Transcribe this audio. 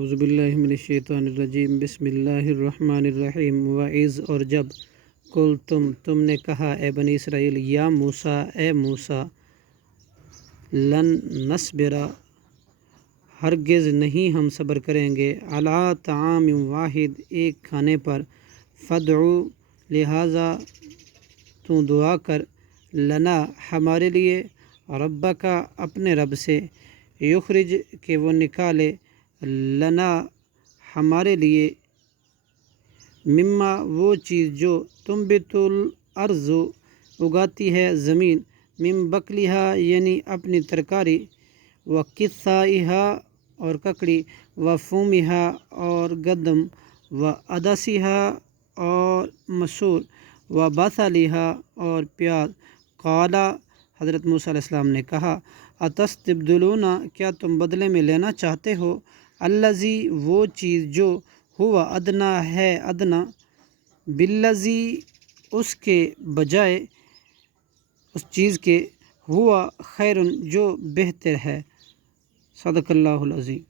اعوذ باللہ من الشیطان الرجیم، بسم اللہ الرحمن الرحیم۔ وَإِذْ اور جب قل تم نے کہا اے بنی اسرائیل، یا موسیٰ اے موسیٰ، لن نصبر ہرگز نہیں ہم صبر کریں گے، علی طعام واحد ایک کھانے پر، فادع لہذا تو دعا کر، لنا ہمارے لیے، ربک اپنے رب سے، یخرج کہ وہ نکالے، لنا ہمارے لیے، مما وہ چیز جو تنبت الارض اگاتی ہے زمین، من بقلہا یعنی اپنی ترکاری، وقثائہا اور ککڑی، وفومہا اور گندم، وعدسہا اور مسور، وبصلہا اور پیاز۔ قال حضرت موسیٰ علیہ السلام نے کہا، اتستبدلون کیا تم بدلے میں لینا چاہتے ہو، الذی وہ چیز جو ہوا ادنا ہے ادنا، بالذی اس کے بجائے اس چیز کے، ہوا خیر جو بہتر ہے۔ صدق اللہ العظیم۔